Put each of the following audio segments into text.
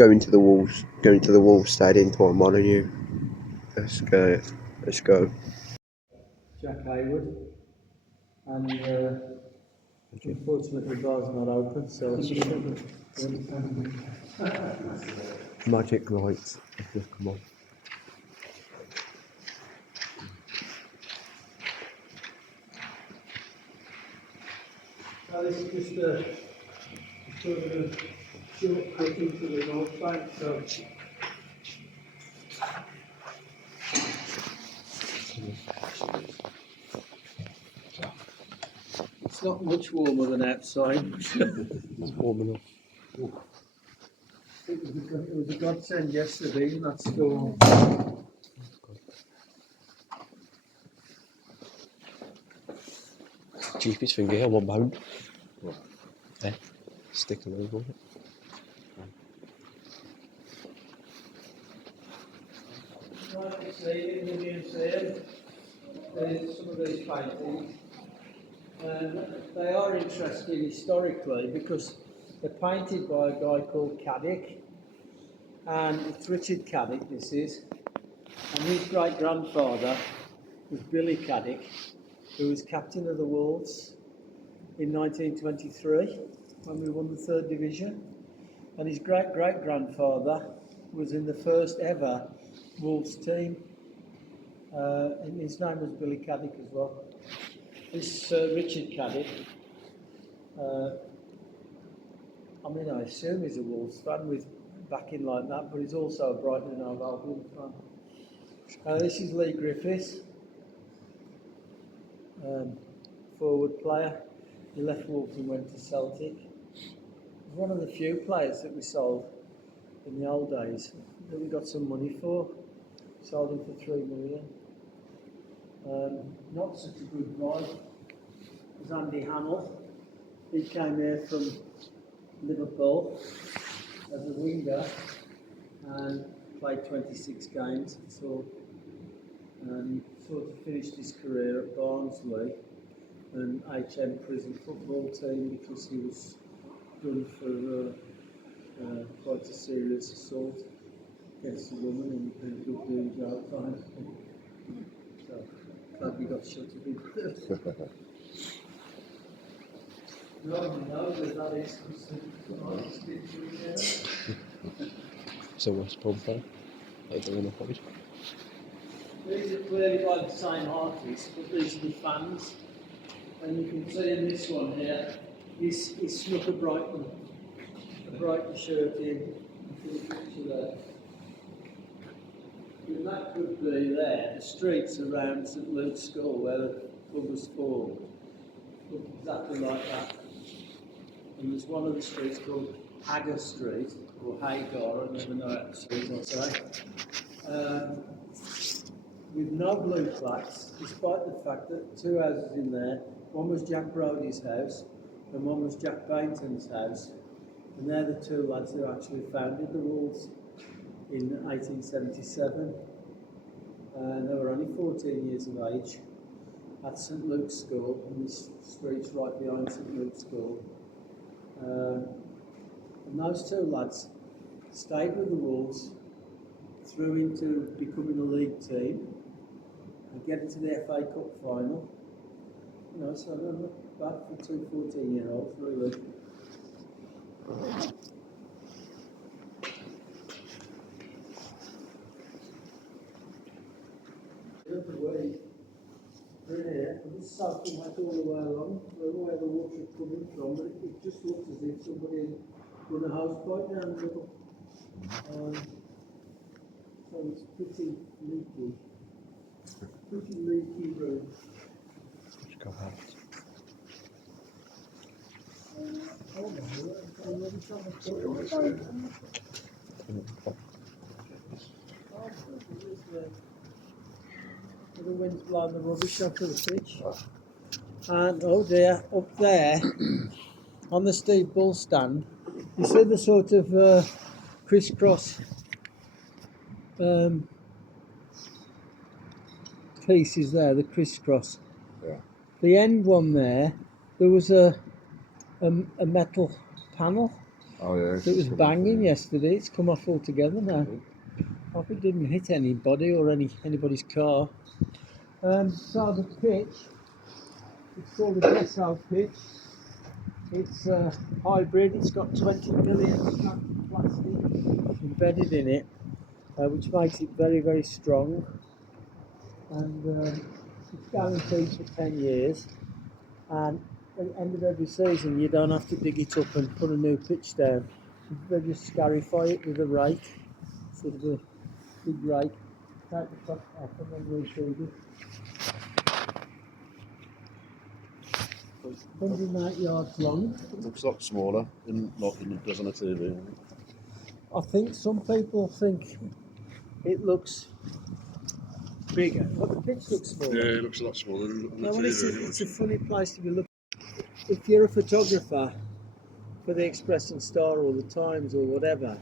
going to the Wolves Stadium to Molineux. Let's go. Jack Hayward, and unfortunately the bar's not open, so Magic lights have just come on. this is just a sort of a short cut into the North Bank, so it's not much warmer than outside. It's warm enough. It was a godsend yesterday in that storm. Cheapest thing here, £1. What? Eh? Stick a logo on it. Like you see in the museum, there's some of these paintings. They are interesting historically because they're painted by a guy called Caddick, and it's Richard Caddick, this is, and his great grandfather was Billy Caddick, who was captain of the Wolves in 1923 when we won the 3rd Division, and his great grandfather was in the first ever Wolves team, and his name was Billy Caddick as well. This Richard Caddick, I assume he's a Wolves fan with backing like that, but he's also a Brighton and Hove Albion fan. This is Lee Griffiths, forward player. He left Wolves and went to Celtic. He's one of the few players that we sold in the old days that we got some money for. Sold him for £3 million. Not such a good guy was Andy Hamill. He came here from Liverpool as a winger and played 26 games. So he sort of finished his career at Barnsley and HM prison football team because he was done for quite a serious assault against a woman and could do jail time. So glad we got shut a bit. No one knows where that is because So what's the problem there? Like the winner point? These are clearly by the same artist, but these are the fans. And you can see in this one here, he's snuck a Brighton shirt in the picture there. And that could be there, the streets around St Luke's School where the club was formed. Look exactly like that. And there's one of the streets called Hagar Street, or Hagar, I never know how to street I'll say. With no blue plaques, despite the fact that 2 houses in there, one was Jack Brodie's house and one was Jack Bainton's house, and they're the 2 lads who actually founded the Wolves in 1877. They were only 14 years of age at St Luke's School, and this street's right behind St Luke's School. And those 2 lads stayed with the Wolves through into becoming a league team and getting to the FA Cup final. So not bad for 2 14-year-olds, really. We're here, and this cycle went all the way along, where the water is coming from, but it just looks as if somebody had run a house pipe down the middle. So it's pretty leaky room. Let's go out. The wind's blowing the rubbish onto the pitch. And oh dear, up there on the Steve Bull stand, you see the sort of crisscross pieces there, the crisscross. Yeah. The end one there was a metal panel, Oh yeah. It was banging yesterday. It's come off altogether now. Hope it didn't hit anybody or anybody's car. So the pitch, it's called a Dessau pitch. It's a hybrid. It's got 20 million scrap plastic embedded in it, which makes it very, very strong. And it's guaranteed for 10 years. And at the end of every season, you don't have to dig it up and put a new pitch down. They just scarify it with a rake, sort of a big rake, take the top off and then refeed it. 108 yards long. It looks a lot smaller than it does on a TV. I think some people think it looks bigger, but the pitch looks smaller. Yeah, it looks a lot smaller than on No, the well, TV. it's a funny place to be looking. If you're a photographer for the Express and Star or the Times or whatever,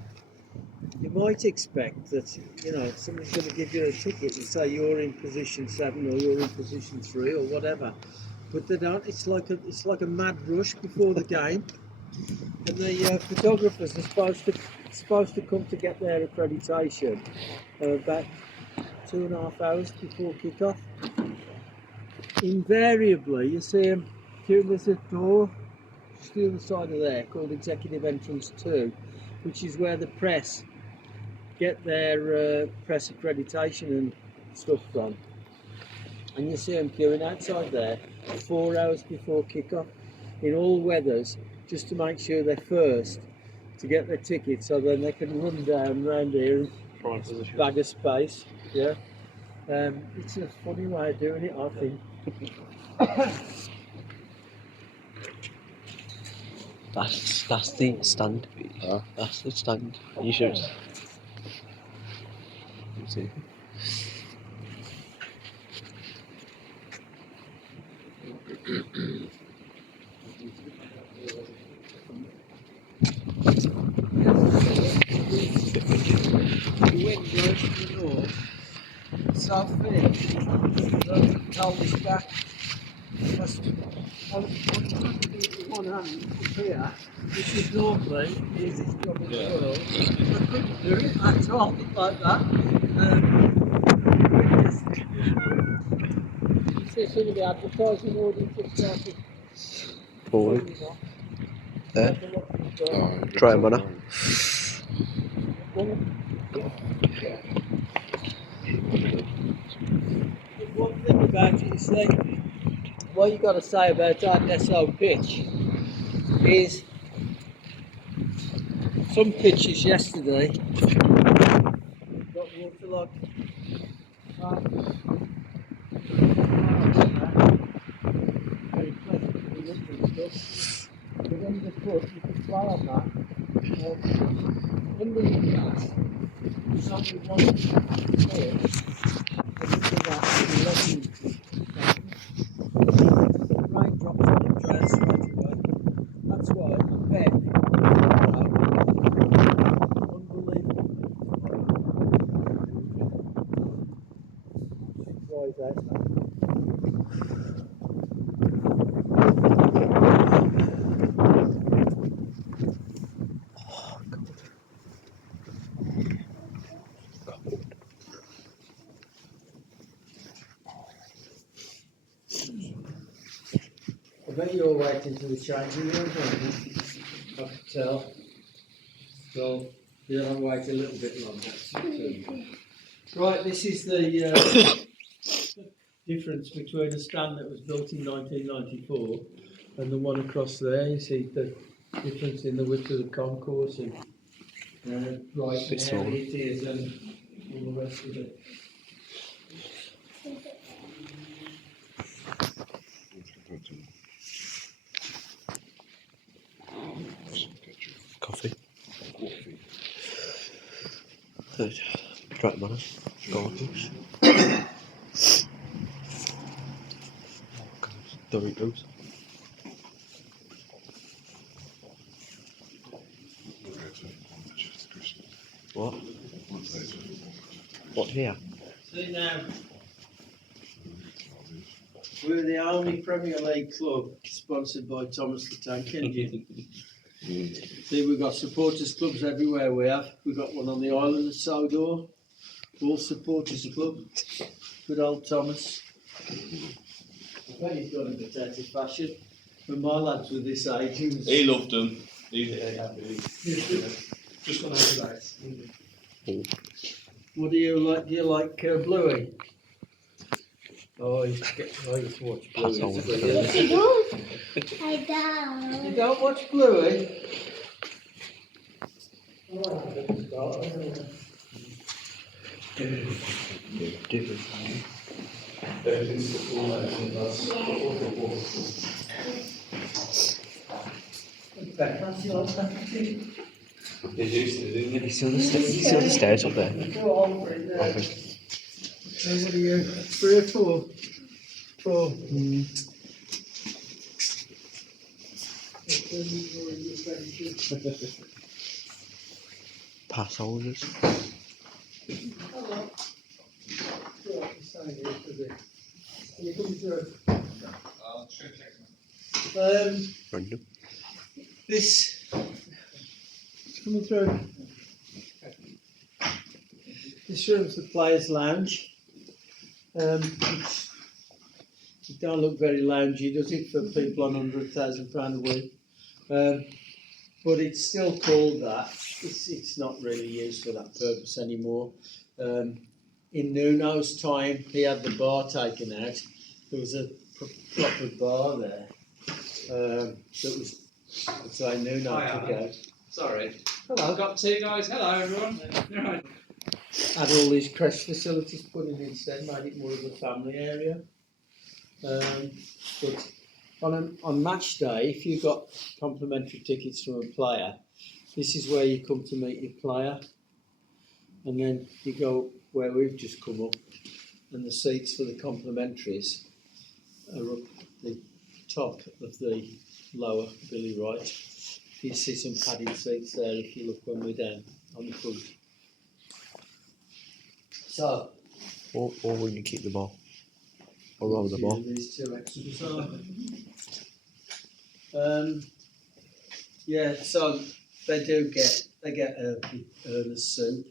you might expect that, you know, somebody's going to give you a ticket and say you're in position 7 or you're in position 3 or whatever, but they don't. It's like a mad rush before the game, and the photographers are supposed to come to get their accreditation about 2.5 hours before kick-off. Invariably, you see them. There's a door just the other side of there called Executive Entrance 2, which is where the press get their press accreditation and stuff from. And you see them queuing outside there 4 hours before kick-off in all weathers, just to make sure they're first to get their ticket, so then they can run down round here and bag of space. Yeah, it's a funny way of doing it, I think. That's the stand. That's the stand. You should see. The wind blows from the north, south wind, cold is back. I was trying to do it with one hand up here, which is normally the easiest job in the world. I couldn't do it at all like that. You see some of the advertising audience have started Forward. There. Oh, Try them, Anna. One thing about it, you see, what you got to say about our Dessau pitch is some pitches yesterday got waterlogged. Very pleasant to be looking and stuff. But under the foot, you can fly on that. Under the grass, there's only one foot, and under that is 11 seconds. Raindrops on the dress straight away. That's why the bed, unbelievable. Dries out now. I bet you're waiting for the changing room, aren't you? I could tell. So you'll have to wait a little bit longer. Right, this is the difference between a stand that was built in 1994 and the one across there. You see the difference in the width of the concourse and right how it is and all the rest of it. Coffee. Good. Try them, Anna. Gorgeous. Doritos. What? What here? See now, we're the only Premier League club sponsored by Thomas the Tank Engine. See, we've got supporters clubs everywhere we have. We've got one on the island of Sodor, All Supporters Club. Good old Thomas. I bet he's got a potato fashion. When my lads were this age, He loved them. Just gone over that. What do you like? Do you like Bluey? Oh, I used to watch Bluey. That's It's brilliant. I don't. You don't watch Bluey? You see all the stairs up there? What are you? 3 or 4? 4. Pass holders. You come through. Random. This coming through. This room's the players' lounge. It don't look very loungy, does it, for people on £100,000 a week? But it's still called that. It's not really used for that purpose anymore. In Nuno's time, he had the bar taken out. There was a proper bar there that was, so Nuno took out. Sorry. Hello. I've got 2 guys. Hello, everyone. You're right. Had all these creche facilities put in instead, made it more of a family area. But on match day, if you got complimentary tickets from a player, this is where you come to meet your player, and then you go where we've just come up, and the seats for the complimentaries are up the top of the lower Billy Wright. You see some padded seats there if you look when we're down on the front. So, Or will you keep the ball? Or roll the ball? these 2 extras. Yeah, so they get a earner's soup,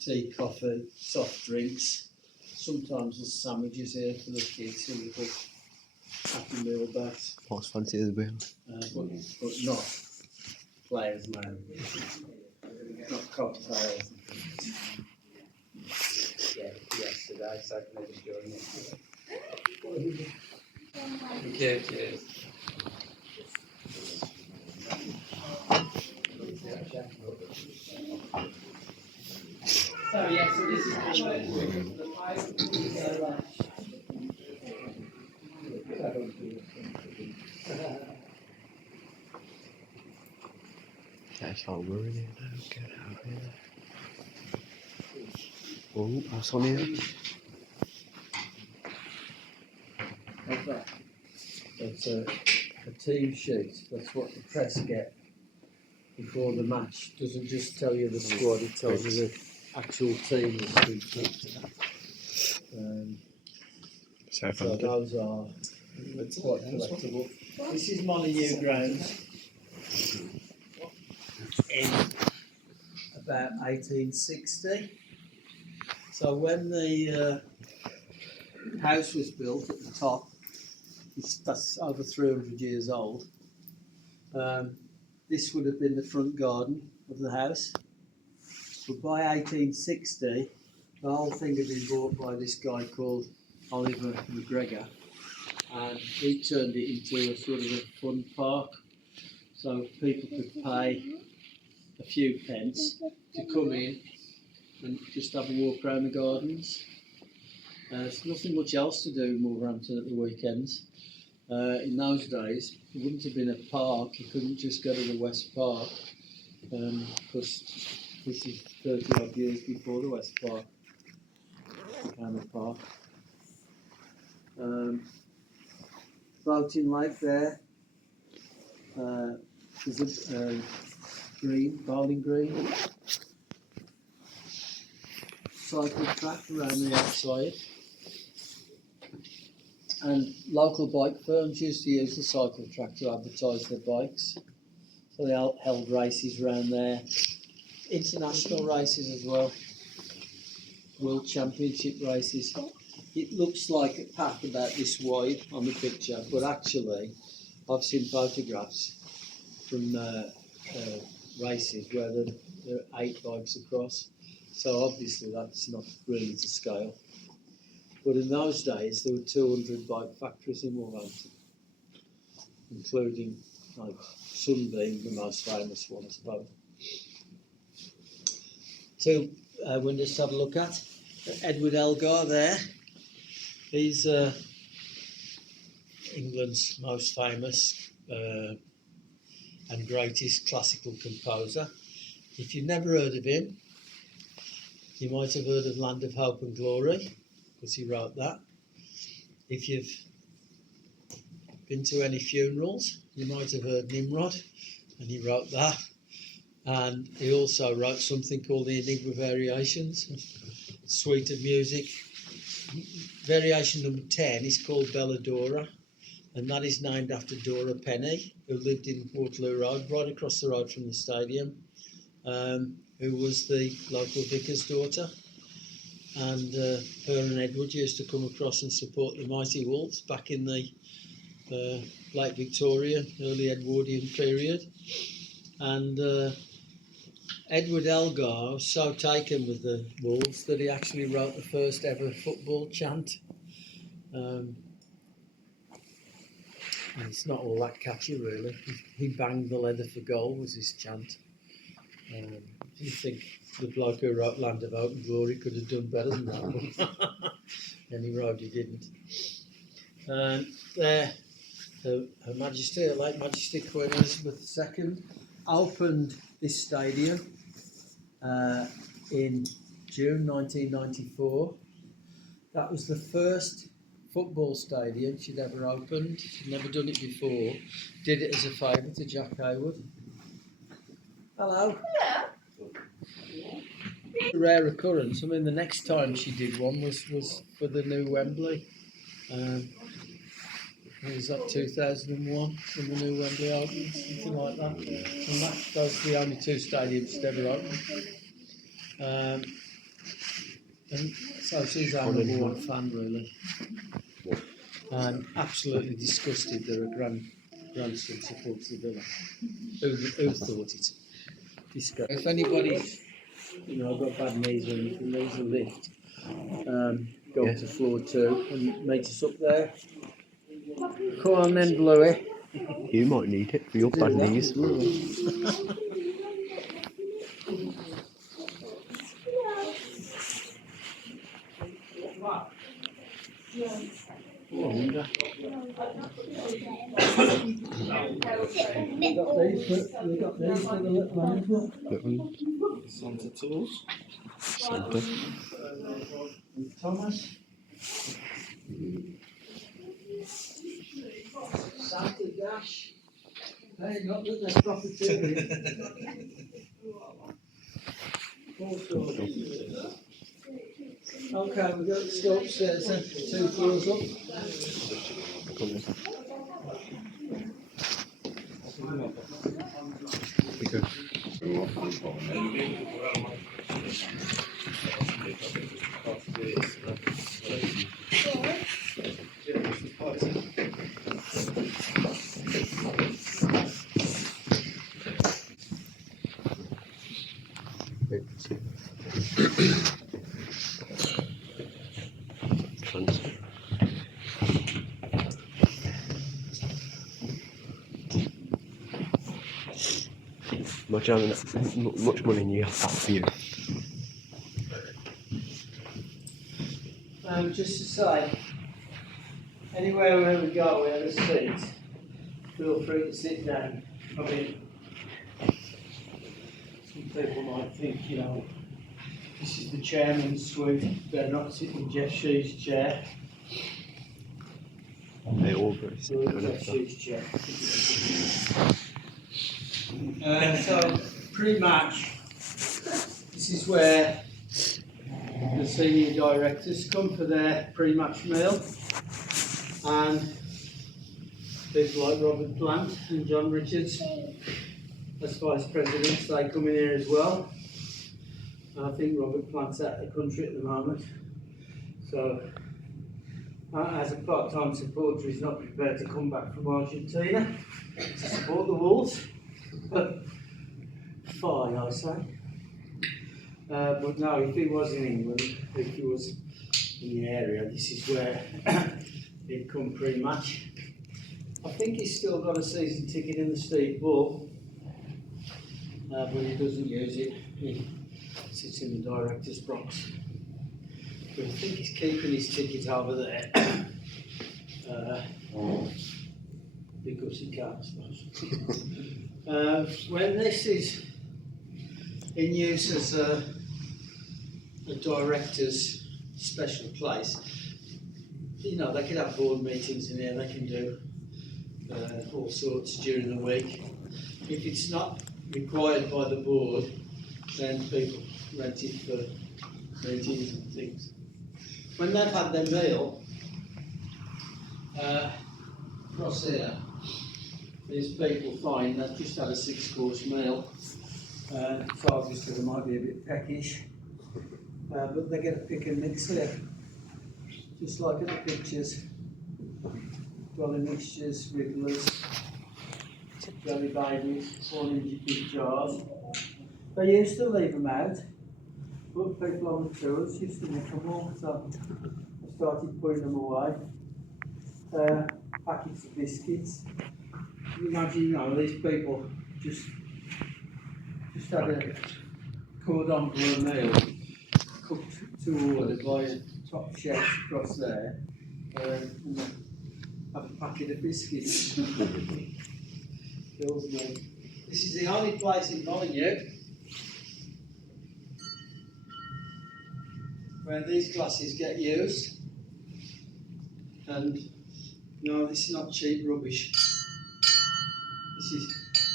tea, coffee, soft drinks. Sometimes there's sandwiches here for the kids, a little happy meal bags, What's fancy as well? but not players' lounge, not cocktails. Yeah, yesterday, so I can maybe join it. Okay, cheers. So yeah, so this is the 5 That's all we're in here now. Get out of here. Oh, what's on here? What's that? That's a team sheet. That's what the press get before the match. Doesn't just tell you the squad, it tells you the actual team that's been picked. So those are quite collectible. This is Molineux grounds in about 1860. So when the house was built at the top, that's over 300 years old, this would have been the front garden of the house. But by 1860, the whole thing had been bought by this guy called Oliver McGregor, and he turned it into a sort of a fun park. So people could pay a few pence to come in and just have a walk around the gardens. There's nothing much else to do in Wolverhampton at the weekends. In those days, there wouldn't have been a park. You couldn't just go to the West Park, because this is 30 odd years before the West Park became a park. Floating lake there. There's a green, bowling green. Cycle track around the outside. And local bike firms used to use the cycle track to advertise their bikes. So they held races around there, international races as well, World Championship races. It looks like a path about this wide on the picture, but actually I've seen photographs from races where there are 8 bikes across. So obviously that's not really to scale. But in those days there were 200 bike factories in Wolverhampton, including like Sunbeam, the most famous one, I suppose. So we'll just have a look at Edward Elgar there. He's England's most famous and greatest classical composer. If you've never heard of him, you might have heard of Land of Hope and Glory, because he wrote that. If you've been to any funerals, you might have heard Nimrod, and he wrote that. And he also wrote something called the Enigma Variations, suite of music. Variation number 10 is called Belladora, and that is named after Dora Penny, who lived in Waterloo Road, right across the road from the stadium, who was the local vicar's daughter. And her and Edward used to come across and support the Mighty Wolves back in the late Victorian, early Edwardian period. And Edward Elgar was so taken with the Wolves that he actually wrote the first ever football chant. And it's not all that catchy, really. He banged the leather for goal was his chant. You think the bloke who wrote Land of Hope and Glory could have done better than that, but anyway, he didn't. And there, Her Majesty, Her late Majesty Queen Elizabeth II, opened this stadium in June 1994. That was the first football stadium she'd ever opened. She'd never done it before. Did it as a favour to Jack Hayward. Hello. A rare occurrence. I mean, the next time she did one was for the new Wembley. Was that 2001 when the new Wembley opened, something like that? And those were the only 2 stadiums she'd ever opened. And so she's our number 1 fan, really. And absolutely disgusted that her grandson supports the Villa. Who thought it? Disgusting. If anybody's, got bad knees or anything, there's a lift. Go up to floor 2 and meet us up there. Come on then, Bluey. You might need it for your bad knees. Santa tools. Santa. Thomas. Santa Dash. Hey, not that they're proper Okay, we've got to go upstairs then, 2 floors up. Imagine having much money and you have that for you. Just to say, anywhere where we go, we have a seat. Feel free to sit down. I mean, some people might think, this is the chairman's suite. Better not sit in Jeff Shee's chair. They all go sit down Jeff after. Shee's chair. So, pre-match, this is where the senior directors come for their pre-match meal, and people like Robert Plant and John Richards as vice presidents, they come in here as well. And I think Robert plants out the country at the moment. So, as a part-time supporter, he's not prepared to come back from Argentina to support the Wolves. But fine, I say. But no, if he was in England, if he was in the area, this is where he'd come pre-match. I think he's still got a season ticket in the Steve Bull, but he doesn't use it. He sits in the director's box. But I think he's keeping his ticket over there because he can, I suppose. When this is in use as a director's special place, you know, they can have board meetings in here, they can do all sorts during the week. If it's not required by the board, then people rent it for meetings and things. When they've had their meal, across here, these people find they've just had a 6-course meal. So obviously they might be a bit peckish, but they get a pick and mix here. Just like at the pictures. Jolly mixtures, wigglers, jelly babies, all in big jars. They used to leave them out, but people on the tours used to nick them all, so I started putting them away. Packets of biscuits. Imagine, you know, these people just had a cordon bleu meal cooked to order by a top chef across there, and have a packet of biscuits. Kills me. This is the only place in Molineux where these glasses get used, and no, this is not cheap rubbish. This is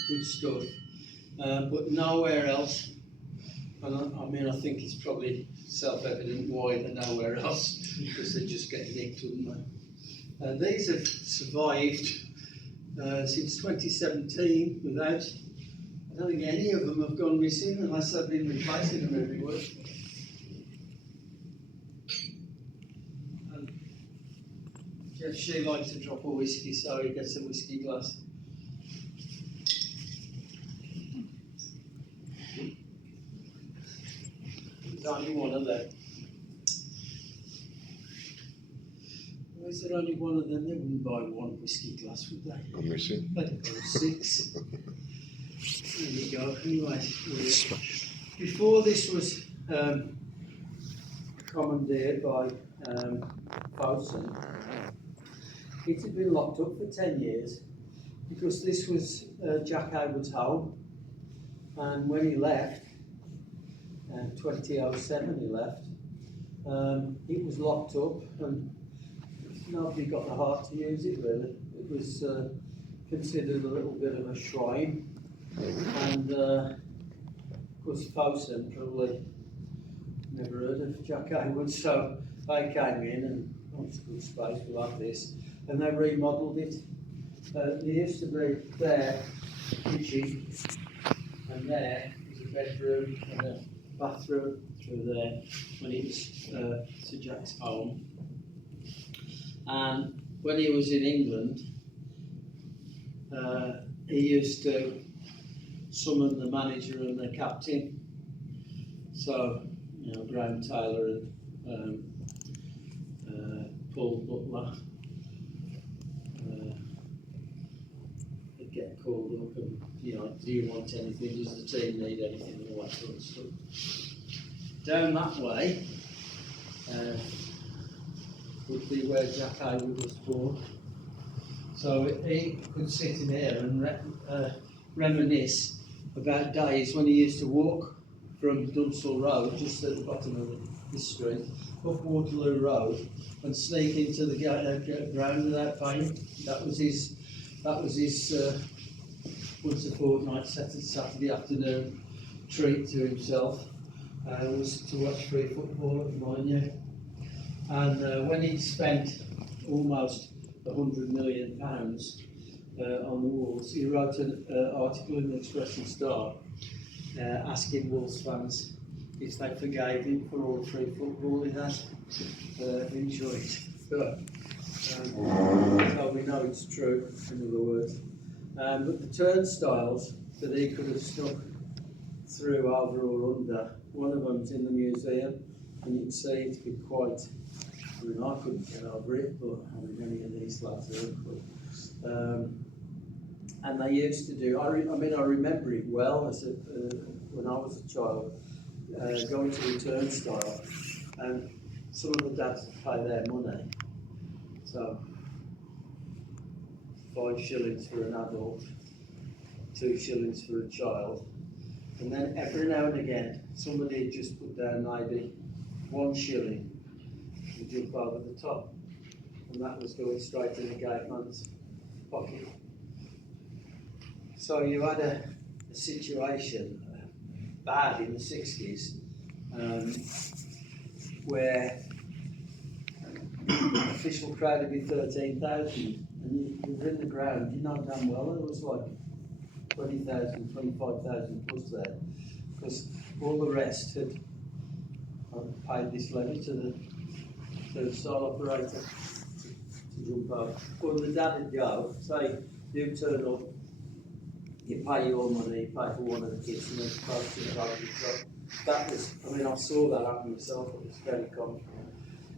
good stuff, but nowhere else. And I mean, I think it's probably self-evident why they're nowhere else, because they just get nicked, wouldn't they? These have survived since 2017 without, I don't think any of them have gone missing unless I've been replacing them every week. And Jeff Shee likes to drop a whiskey, so he gets a whiskey glass. There's only one of them. Why is there only one of them? They wouldn't buy one whiskey glass, would they? I'm missing. They'd buy 6. There you go. Anyway, before this was commandeered by Fawson, it had been locked up for 10 years because this was Jack Hayward's home, and when he left, 2007 he left, it was locked up and nobody got the heart to use it really. It was considered a little bit of a shrine, and of course Fawson probably never heard of Jack Hayward, so they came in and, oh, it's a good space, we'll have this, and they remodelled it. There used to be there a kitchen, and there was a bedroom and a bathroom through there when it was Sir Jack's home. And when he was in England, he used to summon the manager and the captain. So, you know, Graham Taylor and Paul Butler, they'd get called up and, you know, do you want anything? Does the team need anything? And all that sort of stuff. Down that way would be where Jack Hayward was born. So he could sit in here and reminisce about days when he used to walk from Dunsall Road, just at the bottom of this street, up Waterloo Road, and sneak into the ground without paying. That was his once a fortnight Saturday afternoon treat to himself. Was to watch free football at Molineux. And when he'd spent almost £100 million on the Wolves. He wrote an article in the Express and Star asking Wolves fans if they forgave him for all the free football he had enjoyed. So we know it's true, in other words. But the turnstiles that he could have stuck through, over or under, one of them's in the museum, and you can see it's been quite, I mean, I couldn't get over it, but I mean, any of these lads are. And they used to do, I remember it well as when I was a child, going to the turnstile, and some of the dads would pay their money. So, 5 shillings for an adult, 2 shillings for a child, and then every now and again, somebody would just put down maybe 1 shilling and jump over the top, and that was going straight in the gate man's pocket. So you had a situation bad in the 60s where the official crowd would be 13,000, and you were in the ground, you know damn well there was like 20,000, 25,000 plus there, because all the rest had paid this levy to the turnstile operator to jump over. Well, the dad would go, say, you turn up, you pay your money, you pay for one of the kids, and then supposed to jump over. So that was, I mean, I saw that happen myself, it was very common.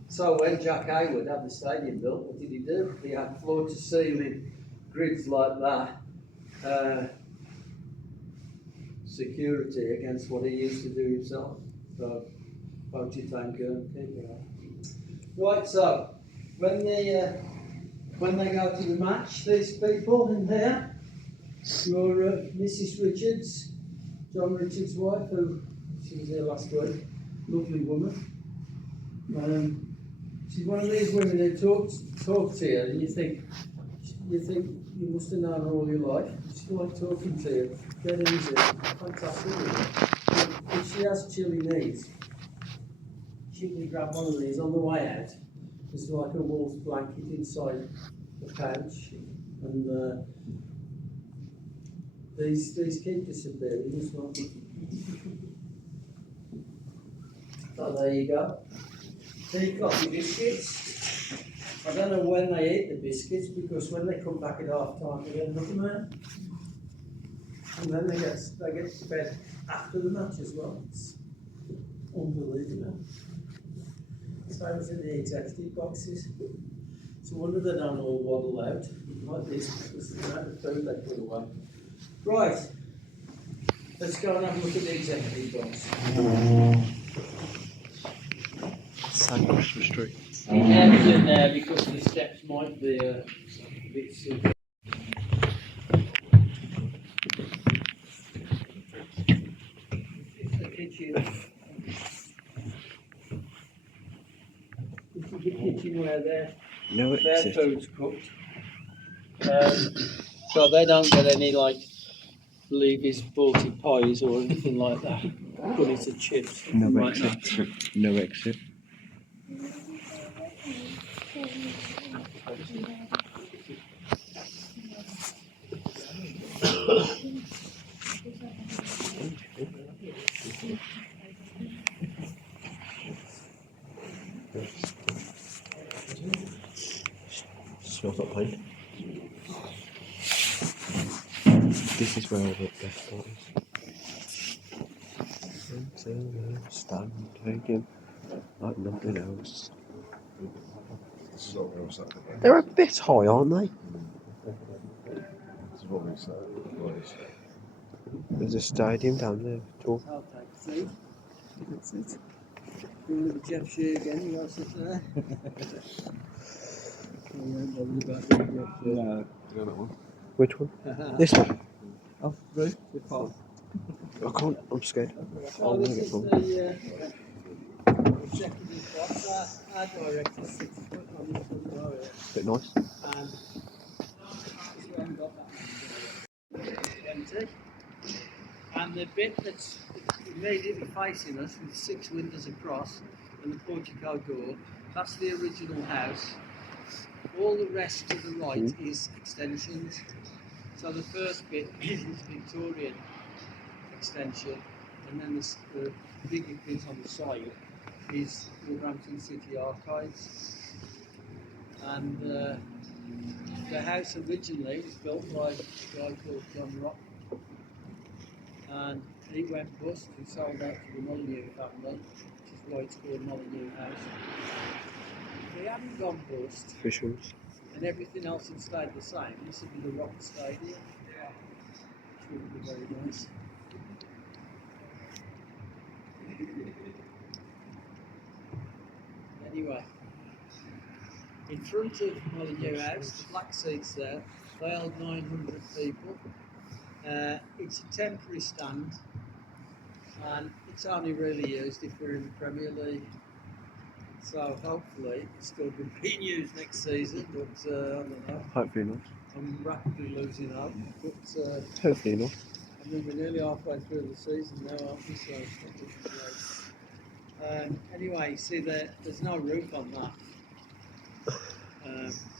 So when Jack Hayward had the stadium built, what did he do? He had floor-to-ceiling grids like that, security against what he used to do himself. So, poach your tanker and keep it out. Right, so when they go to the match, these people in here, your Mrs. Richards, John Richards' wife, who she was here last week, lovely woman. She's one of these women who talk to you, and you think you must have known her all your life. She likes talking to you. Dead easy, fantastic. If she has chilly knees, she can grab one of these on the way out. There's like a wolf's blanket inside the pouch, and these keep disappearing as well. So there you go. Tea, coffee, biscuits. I don't know when they eat the biscuits, because when they come back at half time they get nothing out. And then they get to bed after the match as well. It's unbelievable. Same as in the executive boxes. It's a wonder they don't all waddle out like this, because the amount of food they put away. Right, let's go and have a look at the executive box. Sandwich Street. The air's in there because the steps might be a bit silly. It's the kitchen. This is the kitchen where their food's cooked. So they don't get any like Levy's Baltic pies or anything like that. Bunnies and chips. No like exit. No exit. Smells like paint. This is where all the best spot is. Stand taking like nothing else. This is what we were saying. They're a bit high, aren't they? This is what we said. There's a stadium down there. Tall. I'll take a seat. That's it. You want to be Jeff Shea again? You want to sit there? Yeah, that one. Which one? This one? Oh, right, the pole. I can't, I'm scared. So I'll this move it is from. the executive box. Our director sits on this one there. Bit nice. And we haven't got that 20. And the bit that's immediately facing us with 6 windows across and the portico door, that's the original house All the rest to the right is extensions. So the first bit is this Victorian extension, and then the bigger bit on the side is Wolverhampton City Archives. And the house originally was built by a guy called John Rock, and he went bust and sold out to the Molineux family, which is why it's called Molineux House. If he hadn't gone bust Officials. and everything else had stayed the same, this would be the Rock Stadium, which would be very nice. Anyway, in front of Molineux House, the black seats there, they hold 900 people. It's a temporary stand, and it's only really used if we're in the Premier League. So hopefully it's still going to be used next season, but I don't know. Hopefully not. I'm rapidly losing hope, but Hopefully not. I mean, we're nearly halfway through the season now, aren't we? So it's not looking great. Anyway, you see there's no roof on that.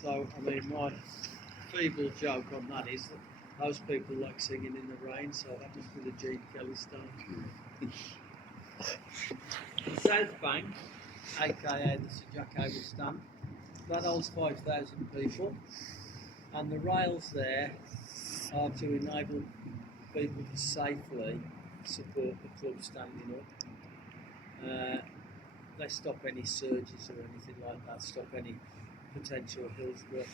So, I mean, my feeble joke on that is that those people like singing in the rain, so that must be the Gene Kelly stand. The South Bank, aka the Sir Jack Ogle stand, that holds 5,000 people, and the rails there are to enable people to safely support the club standing up. They stop any surges or anything like that, stop any potential Hillsborough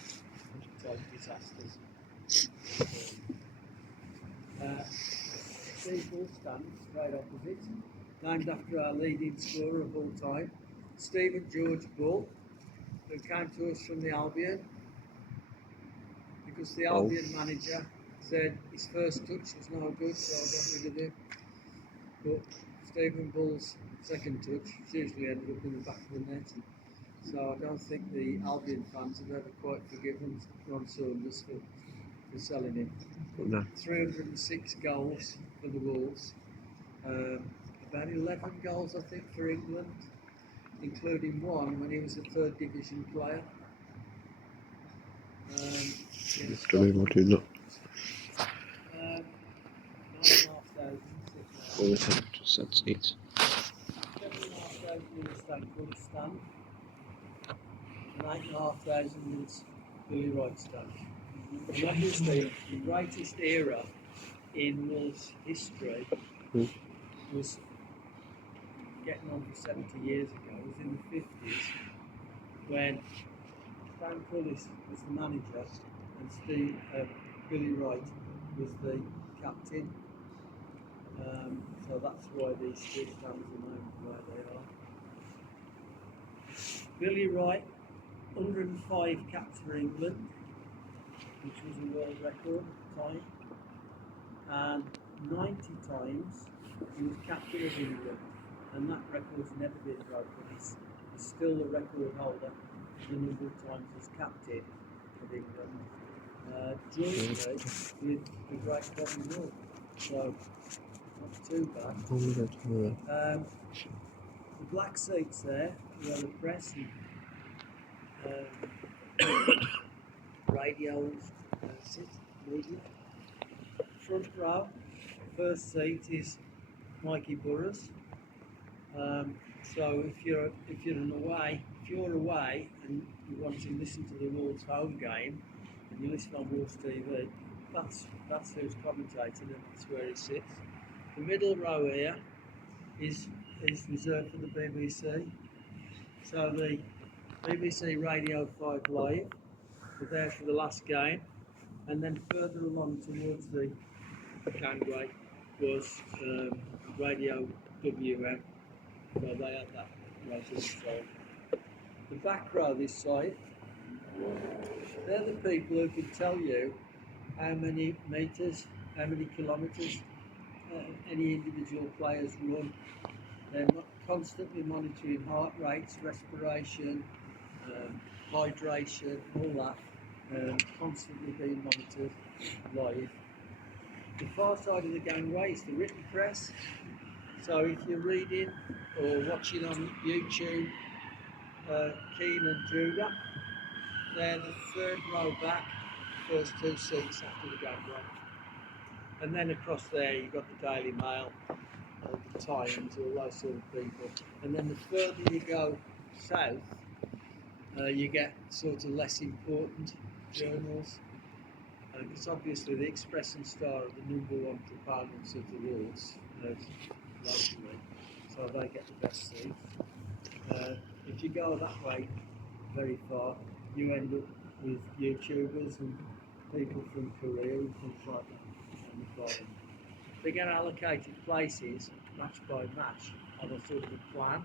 type disasters. Steve Bull stand straight opposite, named after our leading scorer of all time, Stephen George Bull, who came to us from the Albion because the Albion manager said his first touch was no good, so I got rid of him. But Stephen Bull's second touch usually ended up in the back of the net. So I don't think the Albion fans have ever quite forgiven Ron Saunders for selling him. No. 306 goals for the Wolves, about 11 goals I think for England, including one when he was a third division player. Don't know do not. 9,500. Just that seats. 7,500 in the Stanford stand, and 8,500 in the Billy Wright stand. And obviously, the greatest era in Wolves history was getting on for 70 years ago, was in the 50s, when Stan Cullis was the manager and Billy Wright was the captain. So that's why these three stands are named the way they are. Billy Wright, 105 caps for England, which was a world record at the time, and 90 times he was captain of England, and that record's never been broken. He's still the record holder for the number of times as captain of England, jointly with the great Bobby Moore. So not too bad. The black seats there, where the press and radios sit, media. Front row, first seat is Mikey Burroughs. So if you're away and you want to listen to the Wolves home game and you listen on Wolves TV, that's who's commentating and that's where he sits. The middle row here is reserved for the BBC. So the BBC Radio 5 Live were there for the last game, and then further along towards the gangway was Radio WM. So they had that right on the side. The back row this side, they're the people who can tell you how many metres, how many kilometres any individual players run. They're not constantly monitoring heart rates, respiration, hydration, all that, constantly being monitored live. The far side of the gangway is the written press. So if you're reading or watching on YouTube, Keane and Judah, They're the third row back, first two seats after the gangway. And then across there you've got the Daily Mail, the Times, all those sort of people. And then the further you go south, you get sort of less important journals. Because obviously the Express and Star are the number one proponents of the Wolves locally, so they get the best seats. If you go that way very far, you end up with YouTubers and people from Korea and things like that. They get allocated places match by match on a sort of a plan,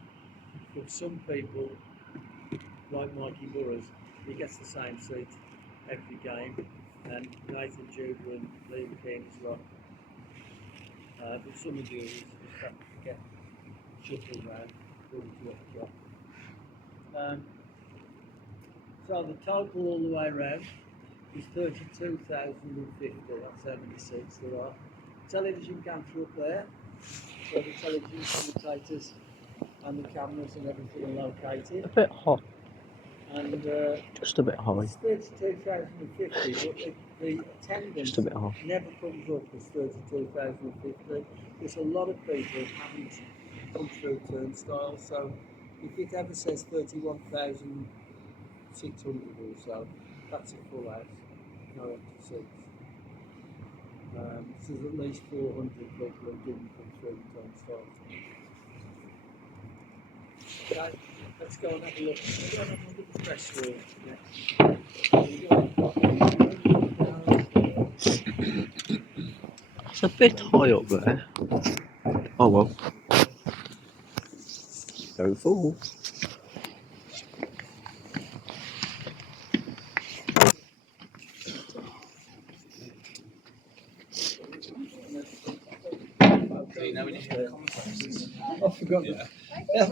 but some people, like Mikey Burrows, he gets the same seat every game, and Nathan Judah and Liam King as well. But some of the others just have to get shuffled around according to what they've got. So the total all the way around is 32,050. That's how many seats there are. Television camera up there, where the television commentators and the cameras and everything are located. A bit hot. And Just a bit high. it's 32,050, but the attendance Just a bit high. never comes up as 32,050. There's a lot of people haven't come through turnstiles, so if it ever says 31,600 or so, that's a full house, no empty seats. So there's at least 400 people who didn't come through the turnstiles. Okay, let's go and have a look. We're going to have a look at the press room next. It's a bit high up there. Oh well. Don't fall. I forgot.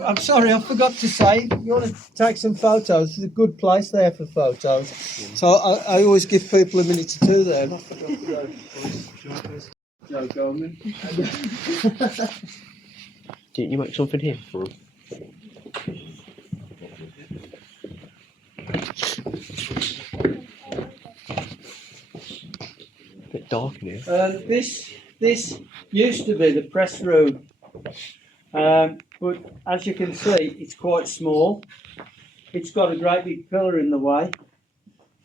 I'm sorry, I forgot to say. You want to take some photos? There's a good place there for photos. So I always give people a minute to do that. I forgot to go. Joe Goldman. Didn't you make something here for him? A bit dark in here. This used to be the press room, but as you can see, it's quite small. It's got a great big pillar in the way,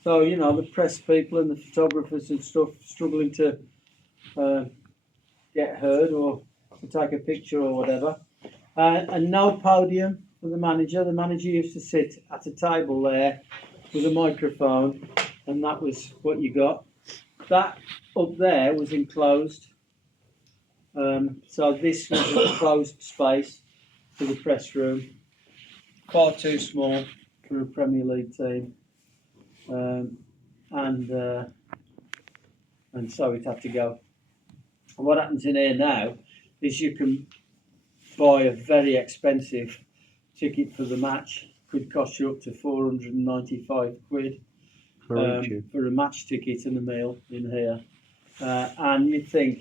so you know the press people and the photographers and stuff struggling to get heard or to take a picture or whatever. And no podium for the manager. The manager used to sit at a table there with a microphone, and that was what you got. That up there was enclosed. So this was a closed space for the press room. Far too small for a Premier League team. And so it had to go. And what happens in here now is you can buy a very expensive ticket for the match. Could cost you up to 495 quid For for a match ticket and a meal in here. And you'd think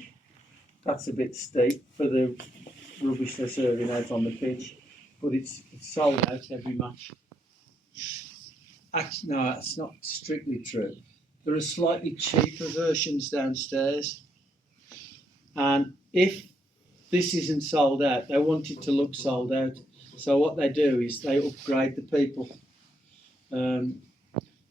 that's a bit steep for the rubbish they're serving out on the pitch, but it's sold out every match. Actually, no, that's not strictly true. There are slightly cheaper versions downstairs, and if this isn't sold out, they want it to look sold out. So what they do is they upgrade the people.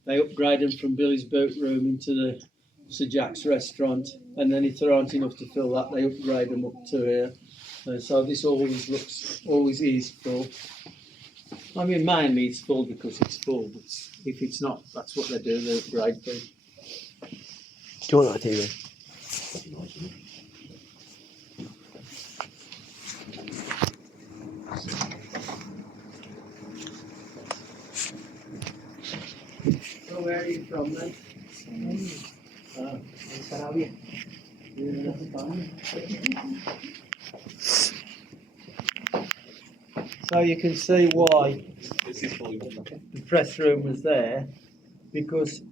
They upgrade them from Billy's Boot Room into the Sir Jack's restaurant, and then if there aren't enough to fill that, they upgrade them up to here. So this always is full. I mean, mainly it's full because it's full, but if it's not, that's what they do, they upgrade people. Do you want that TV? So where are you from then? Sarabia. So you can see why the press room was there, because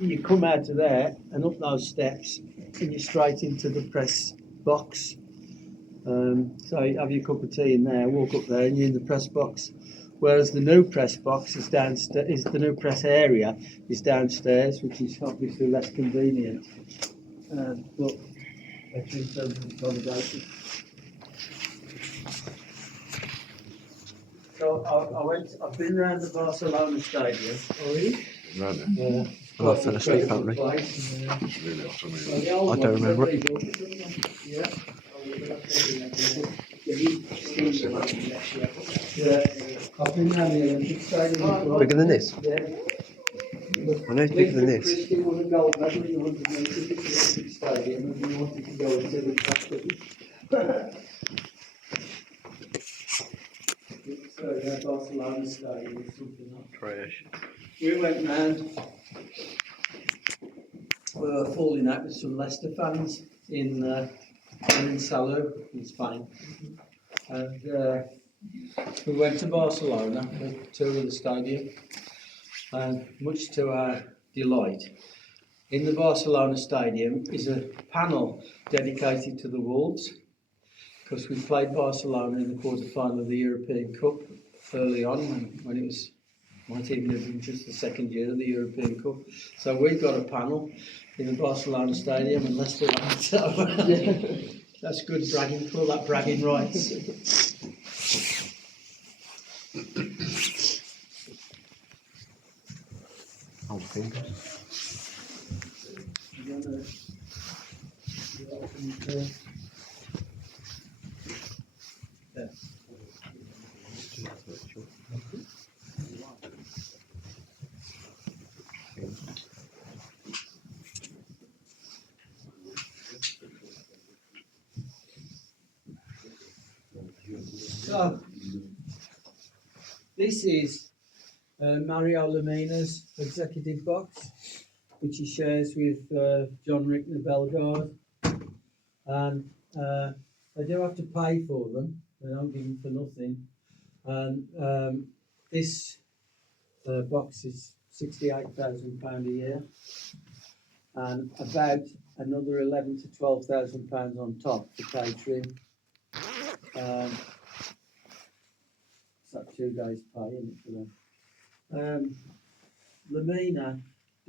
you come out of there and up those steps and you're straight into the press box. So you have your cup of tea in there, walk up there and you're in the press box. Whereas the new press box is downstairs. Is the new press area is downstairs, which is obviously less convenient, but better in terms of accommodation. So I've been around the Barcelona stadium. Oh, really? Right there. Yeah. Oh, I fell asleep, haven't I? Place. It's really hot on Well, here. the old I don't ones, remember they're it. rebuilt, don't they? Yeah. Yeah. I've been around the Olympic Stadium before. Bigger than this? Yeah. I know it's bigger than this. Christie won a gold medal in the 100 metres at the Olympic Stadium, and we wanted to go and see the practice. So yeah, Barcelona Stadium is something else. Trash. We went round. We were falling out with some Leicester fans in Salou in Spain, and we went to Barcelona to tour the stadium, and much to our delight, in the Barcelona stadium is a panel dedicated to the Wolves, because we played Barcelona in the quarter-final of the European Cup early on when it was, might even have been just the second year of the European Cup. So we got a panel in the Barcelona stadium and Leicester won. So that's good bragging, call that bragging rights. Oh, fingers. So this is Mario Lemina's executive box, which he shares with John Rickner Bellegarde, and they do have to pay for them. They don't give them for nothing. And this box is £68,000 a year, and about another £11,000 to £12,000 on top for catering. It's like 2 days' pay, isn't it, for them? Lamina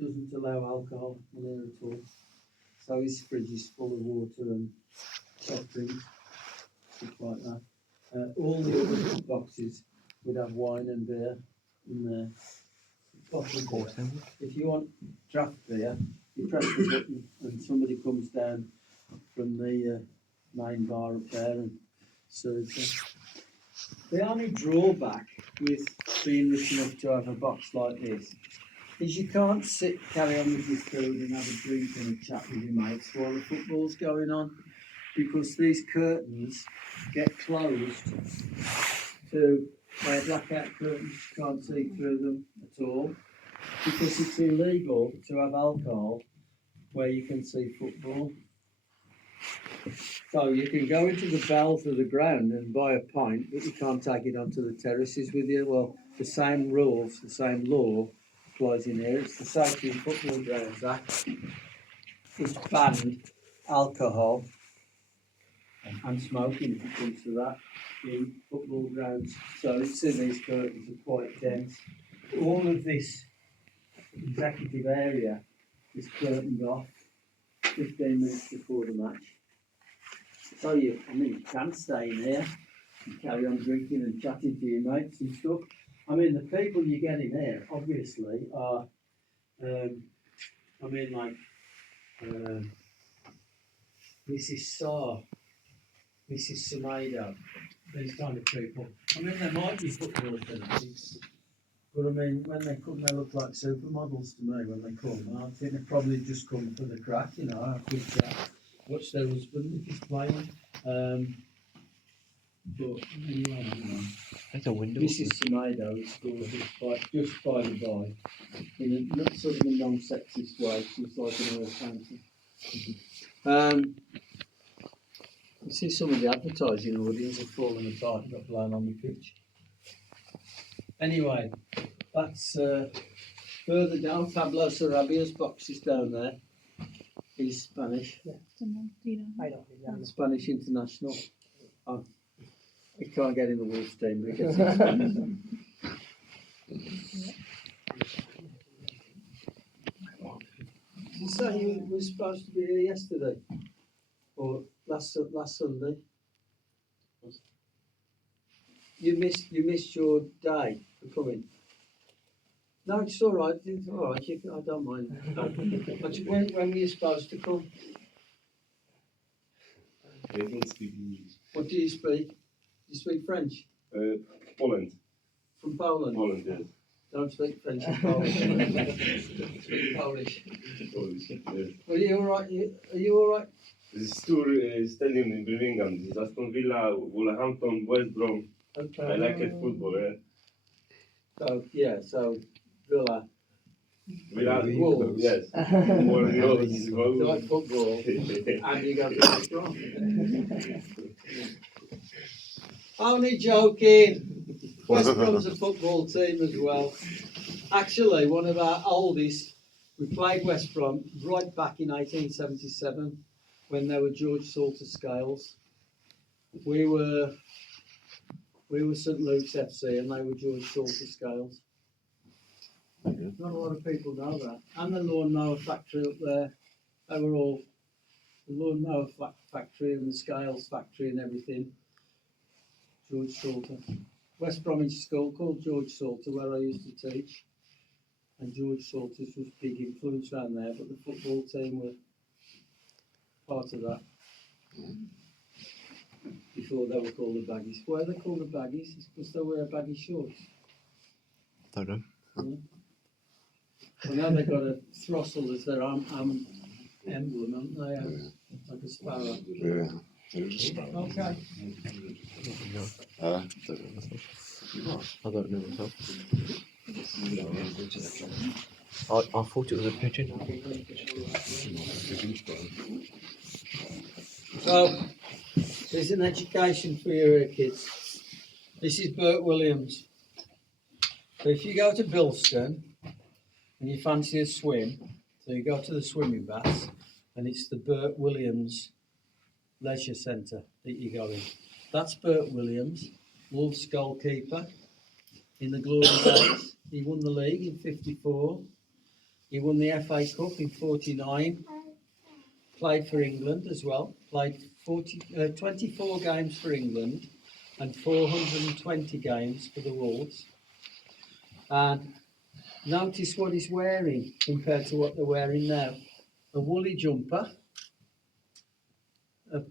doesn't allow alcohol in here at all, so his fridge is full of water and soft drinks, stuff like that. All the other boxes would have wine and beer in there. Of course, if you want draft beer, you press the button and somebody comes down from the main bar up there and serves it. The only drawback with being rich enough to have a box like this is you can't carry on with your food and have a drink and a chat with your mates while the football's going on, because these curtains get closed to blackout curtains. You can't see through them at all, because it's illegal to have alcohol where you can see football. So you can go into the bowels of the ground and buy a pint, but you can't take it onto the terraces with you. Well, the same rules, the same law applies in here. It's the Safety of Football Grounds Act. It's banned alcohol and smoking, if it comes to that, in football grounds. So you see these curtains are quite dense. All of this executive area is curtained off 15 minutes before the match. So you can stay in here and carry on drinking and chatting to your mates and stuff. I mean, the people you get in here, obviously, are, Mrs. Saar, Mrs. Sumedo, these kind of people. I mean, they might be football fanatics, but I mean, when they come, they look like supermodels to me when they come. I think they probably just come for the crack, you know, have a quick chat, watch their husband if he's playing. But anyway, you know, There's a window. Mrs. Sumedo is just by the by, in a sort of a non-sexist way. She's like an oil painting. You see some of the advertising audience have fallen apart and got blown on the pitch. Anyway, that's further down. Pablo Sarabia's box is down there. He's Spanish. Spanish international. Oh, he can't get in the Wolves team, but he gets in Spanish. say you were supposed to be here yesterday? Or last Sunday? You missed your day for coming. No, it's all right. It's all right. I don't mind. But when were you supposed to come? I don't speak English. What do you speak? Do you speak French? Poland. From Poland? Poland, yes. Don't speak French in Polish. Speak Polish. Polish, yes. Are you all right? Are you all right? This is tour stadium in Birmingham. This is Aston Villa, Wolverhampton, West Brom. Okay. I like it football, yeah. So yeah, so Villa. Villa, Wolves. yes. Molineux, You Wolves. like football, and you go to West Brom. Only joking. West Brom's a football team as well. Actually, one of our oldest, we played West Brom right back in 1877 when they were George Salter Scales. We were St Luke's FC and they were George Salter Scales. Not a lot of people know that. And the lawnmower factory up there, they were all the lawnmower factory and the Scales factory and everything. George Salter. West Bromwich School called George Salter, where I used to teach. And George Salter's was big influence around there, but the football team were part of that. Before they were called the Baggies. Why are they called the Baggies? It's because they wear baggy shorts. Don't know. Well, now they've got a throstle as their emblem, haven't they? Like a sparrow. Yeah. There's a sparrow. Okay. Don't know myself. I don't know myself. I thought it was a pigeon. So, there's an education for you here, kids. This is Bert Williams. So if you go to Bilston and you fancy a swim, so you go to the swimming baths, and it's the Bert Williams Leisure Centre that you go in. That's Bert Williams, Wolves goalkeeper in the glory days. He won the league in '54. He won the FA Cup in '49. Played for England as well. Played 24 games for England and 420 games for the Wolves. And notice what he's wearing compared to what they're wearing now. A woolly jumper, a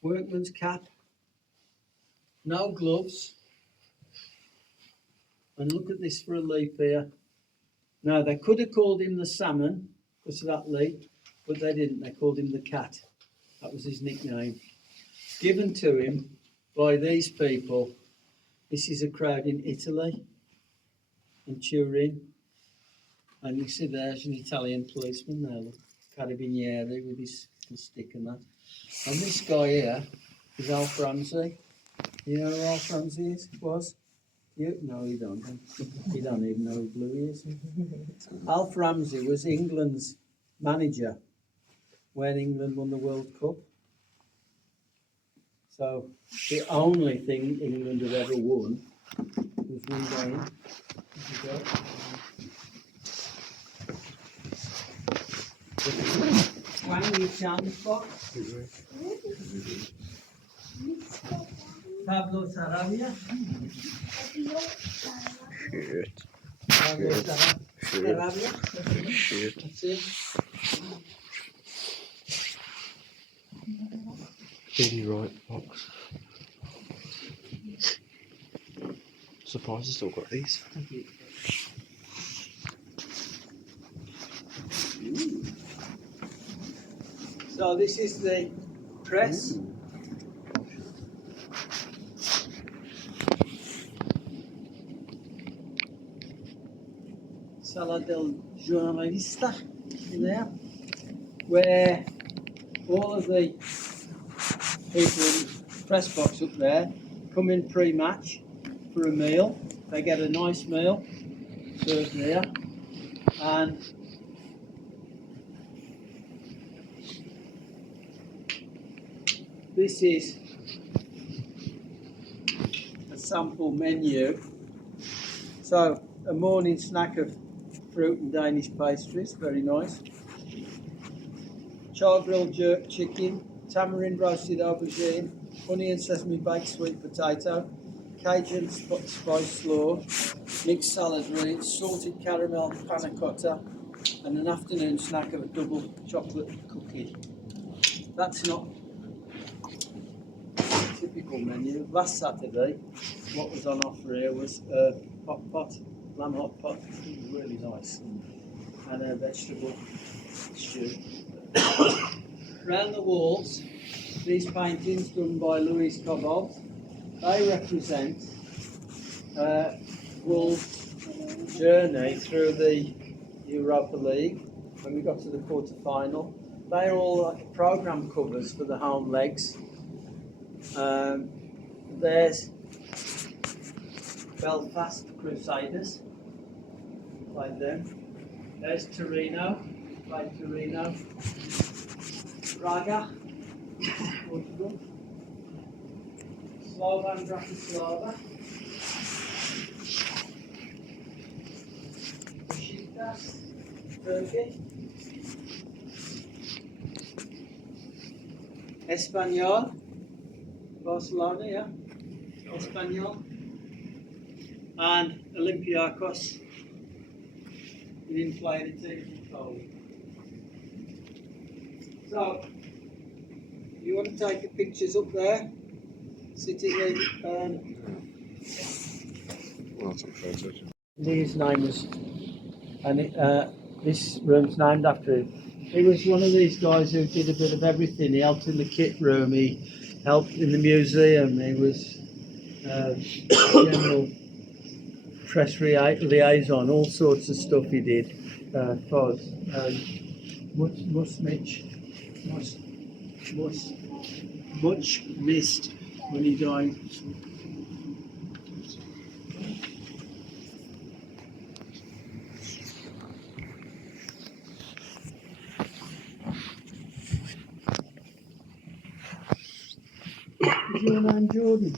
workman's cap, no gloves. And look at this for a leap here. Now, they could have called him the Salmon because of that leap, but they didn't. They called him the Cat. That was his nickname. Given to him by these people. This is a crowd in Italy, in Turin. And you see there's an Italian policeman there, look, Carabinieri with his stick and that. And this guy here is Alf Ramsey. You know who Alf Ramsey was? You? No, you don't. You don't even know who Blue is. Alf Ramsey was England's manager when England won the World Cup. So the only thing England had ever won was one game. Wangy chance box. Pablo Sarabia. Shit. Pablo Sarabia. Shit. That's it. Really right box. Surprised I still got these. So this is the press. Sala del Giornalista in there, where all of the people in the press box up there come in pre-match for a meal. They get a nice meal served there, and this is a sample menu. So a morning snack of fruit and Danish pastries, very nice. char grilled jerk chicken, tamarind roasted aubergine, onion sesame baked sweet potato, Cajun spice slaw, mixed salad reeds, salted caramel panna cotta, and an afternoon snack of a double chocolate cookie. That's not a typical menu. Last Saturday, what was on offer here was hot pot, lamb hot pot. It was really nice, and a vegetable stew. Around the walls, these paintings done by Louis Cobalt, they represent Wolves' journey through the Europa League when we got to the quarter-final. They're all like programme covers for the home legs. There's Belfast Crusaders, played them. There's Torino, played Torino. Braga, Portugal. Slovan Bratislava. Besiktas, Turkey. Espanyol, Barcelona, yeah. Espanyol. And Olympiacos. We didn't play the team, so. So, you want to take your pictures up there, sitting in. Well, some photos. His name was, and this room's named after him. He was one of these guys who did a bit of everything. He helped in the kit room, he helped in the museum, he was general press liaison, all sorts of stuff he did for us. Much missed when he died. Is your name Jordan?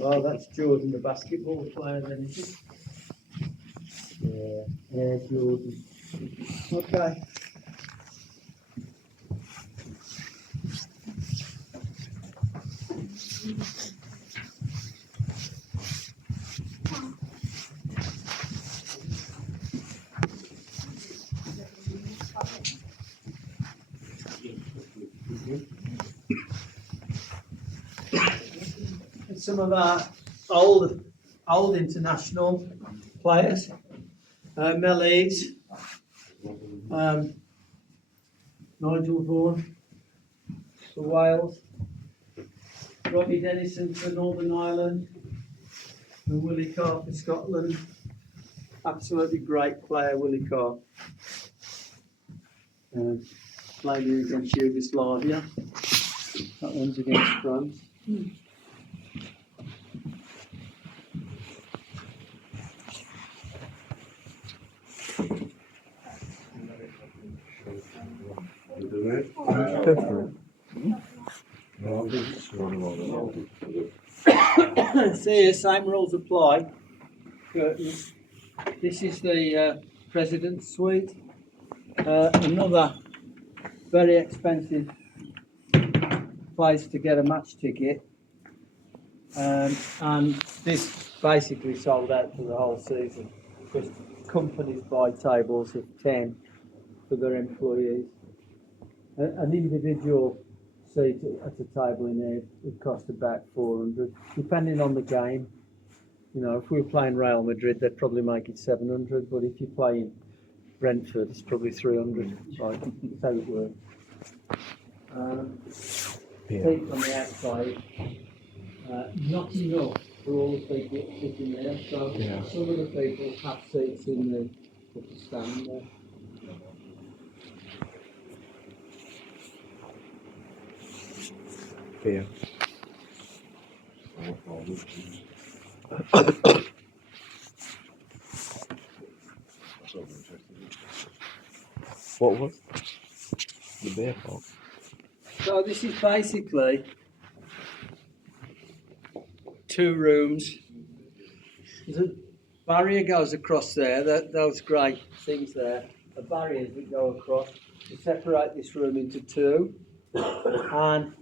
Oh, that's Jordan, the basketball player then, is it? Yeah, Jordan. Okay. Some of our old international players, Mel Eads, Nigel Vaughan for Wales, Robbie Dennison for Northern Ireland, and Willie Carr for Scotland. Absolutely great player, Willie Carr. Played against Yugoslavia. That one's against France. See, same rules apply. Curtains. This is the President's Suite. Another very expensive place to get a match ticket. And this basically sold out for the whole season because companies buy tables of 10 for their employees. An individual seat at a table in there would cost about 400, depending on the game. You know, if we were playing Real Madrid, they'd probably make it 700, but if you're playing Brentford, it's probably 300. Right, that's how it works. Seats on the outside, not enough for all the people sitting there, so some of the people have seats in the stand there. Yeah. What was the beer pong? So this is basically 2 rooms. There's a barrier goes across there, those great things there, the barriers that go across. to separate this room into two, and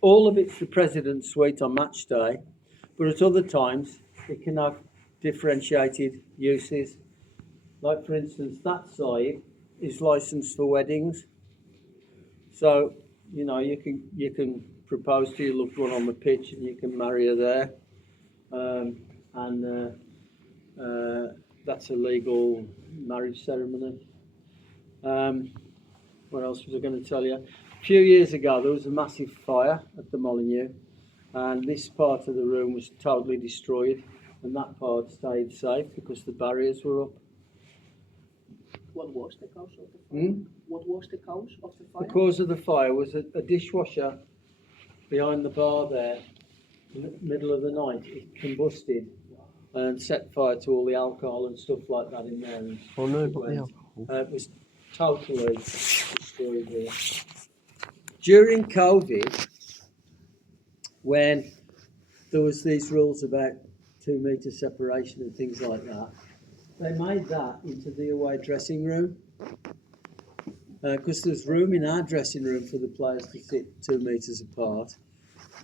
all of it's the President's Suite on match day, but at other times it can have differentiated uses. Like for instance, that side is licensed for weddings, so you know you can propose to your loved one on the pitch and you can marry her there, and that's a legal marriage ceremony. What else was I going to tell you? A few years ago, there was a massive fire at the Molineux, and this part of the room was totally destroyed, and that part stayed safe because the barriers were up. What was the cause of the fire? What was the cause of the fire? The cause of the fire was a dishwasher behind the bar there. In the middle of the night, it combusted and set fire to all the alcohol and stuff like that in there. And Oh no, it not the went. alcohol. It was totally destroyed there. During COVID, when there was these rules about 2 metre separation and things like that, they made that into the away dressing room. Because there's room in our dressing room for the players to sit 2 metres apart,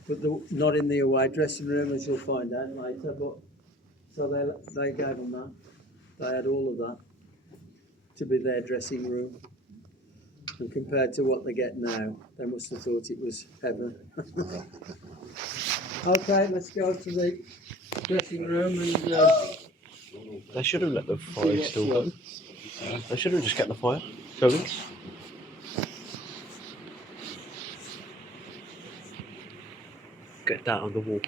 but not in the away dressing room, as you'll find out later. But so they gave them that. They had all of that to be their dressing room. And compared to what they get now, they must have thought it was heaven. Okay, let's go to the dressing room and They should have let the fire still go. They should have just kept the fire going. Get that on the wall.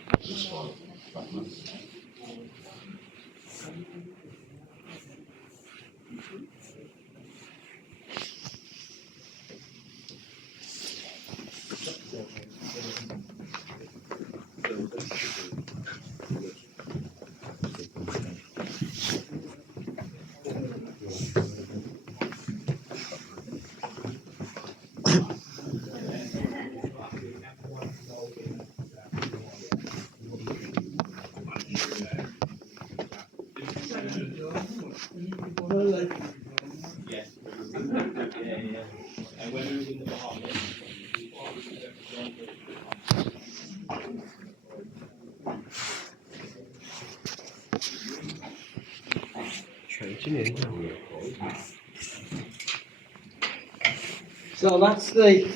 so that's the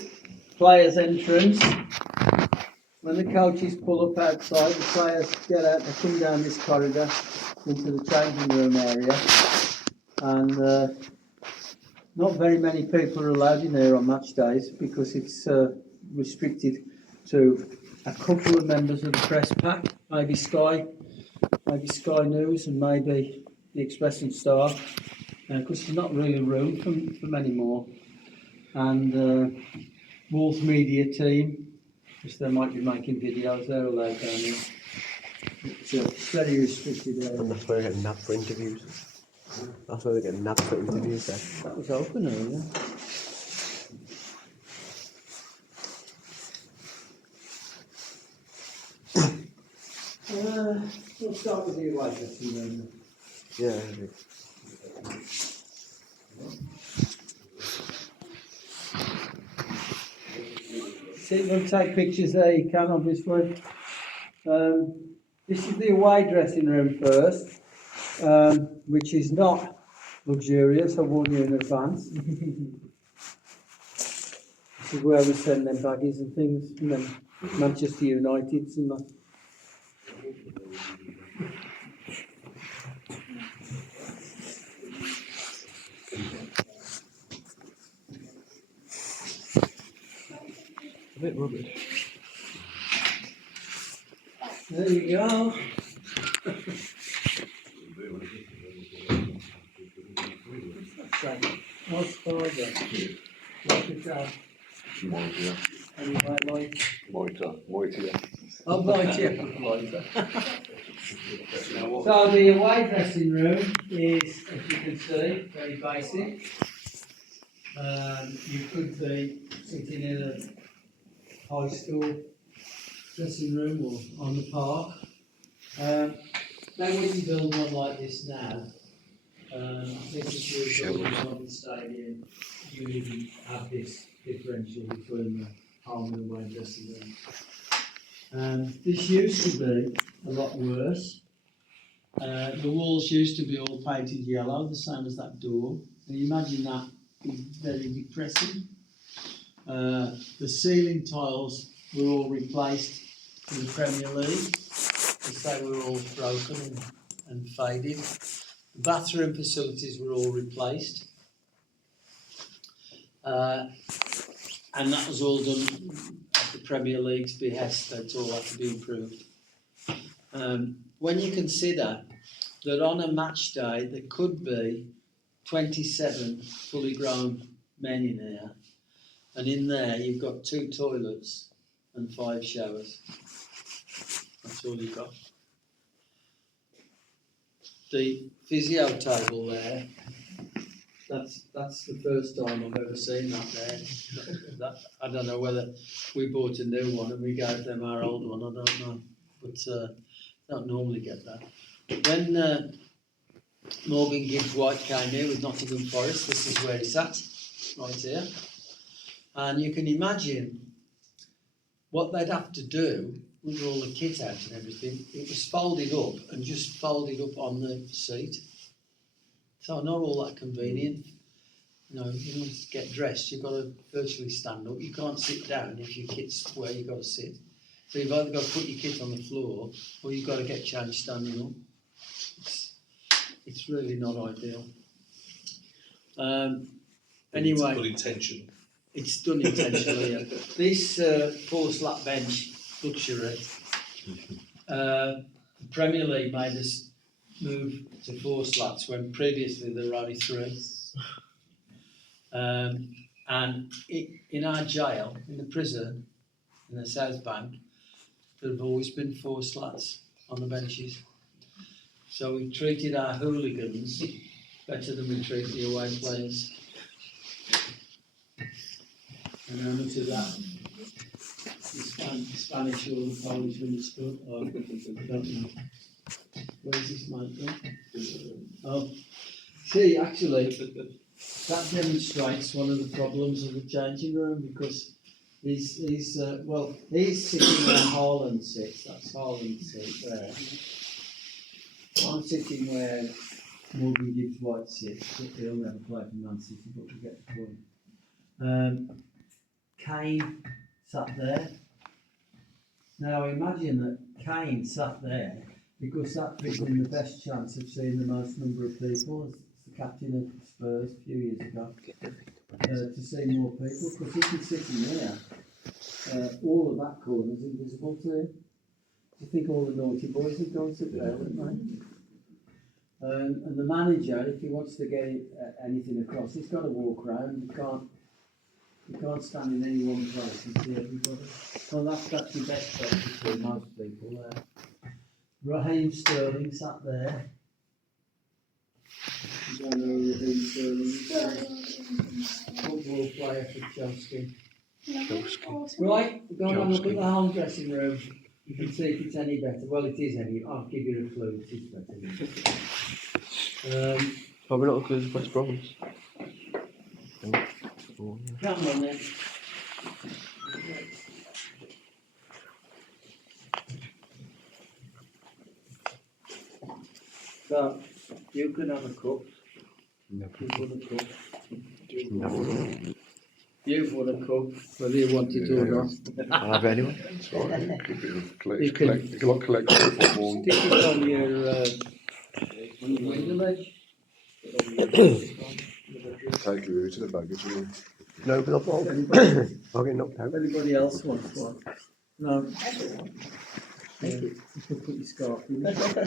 players' entrance. When the coaches pull up outside, the players get out, they come down this corridor into the changing room area, and not very many people are allowed in there on match days because it's restricted to a couple of members of the press pack, maybe Sky News and maybe the Express and Star, because there's not really room for many more. And Wolves media team, because they might be making videos, they're allowed down here. It's very restricted area. And that's where they get nabbed for interviews. That's where they get nabbed for interviews there. That was open earlier. We'll start with the away dressing room. Yeah. See, if you want to take pictures there, you can, obviously. This is the away dressing room first, which is not luxurious, I warn you in advance. This is where we send them baggies and things, and then Manchester Uniteds and that. A bit rubbish. There you go. What's further? Look at that. And you might like. Oh, right, yeah. So the away dressing room is, as you can see, very basic. You could be sitting in a high school dressing room or on the park. They wouldn't build one like this now This is usually on the stadium. You even have this differential between the home and away dressing room. This used to be a lot worse. The walls used to be all painted yellow, the same as that door. Can you imagine that? It's very depressing. The ceiling tiles were all replaced in the Premier League because they were all broken and faded. The bathroom facilities were all replaced. And that was all done at the Premier League's behest. That's all had to be improved. When you consider that on a match day there could be 27 fully grown men in here, and in there you've got 2 toilets and 5 showers. That's all you've got. The physio table there, that's the first time I've ever seen that there. I don't know whether we bought a new one and we gave them our old one, I don't know. But don't normally get that. When Morgan Gibbs White came here with Nottingham Forest, this is where he sat, right here. And you can imagine what they'd have to do with all the kit out and everything. It was folded up and just folded up on the seat. So not all that convenient. You know to get dressed, you've got to virtually stand up. You can't sit down if your kit's where you've got to sit. So you've either got to put your kit on the floor or you've got to get changed standing up. It's really not ideal. Anyway, It's intentional. it's done intentionally. Yeah. This 4-slat bench luxury, the Premier League made us move to 4 slats when previously there were only 3. And in our jail, in the prison, in the South Bank, there have always been 4 slats on the benches. So we treated our hooligans better than we treat the away players. And how much of that the Spanish or the Polish understood? I don't know. Where's this mic then? Oh, see, actually, that demonstrates one of the problems of the changing room because he's sitting where Haaland sits. That's Haaland's seat there. I'm sitting where Morgan Gibbs White sits. He'll never play for Man City, but we get the point. Kane sat there. Now imagine that Kane sat there because that gives him the best chance of seeing the most number of people. As the captain of Spurs a few years ago, to see more people because he can sit in there. All of that corner is invisible to him. Do you think all the naughty boys would go and sit there, wouldn't they? And the manager, if he wants to get anything across, he's got to walk around. You can't stand in any one place and see everybody. Well, that's the best place to see most people there. Raheem Sterling sat there. You don't know who Raheem Sterling is? Football player for Chelsea. Right, we're going to have a look at the home dressing room. You can see if it's any better. Well, it is any. I'll give you a clue. It is better. Probably not as good as West Brom's. Come on then. So, you can have a cup. You've won a cup. You've won a cup, whether you want it or not. I'll have it anyway. It's all right. Keep it You can- it's a lot collectible football. Stick it on your window ledge. Take you to the baggage room. No, but I'll get knocked out. Anybody else wants one? No. Thank you. You can put your scarf in. Okay.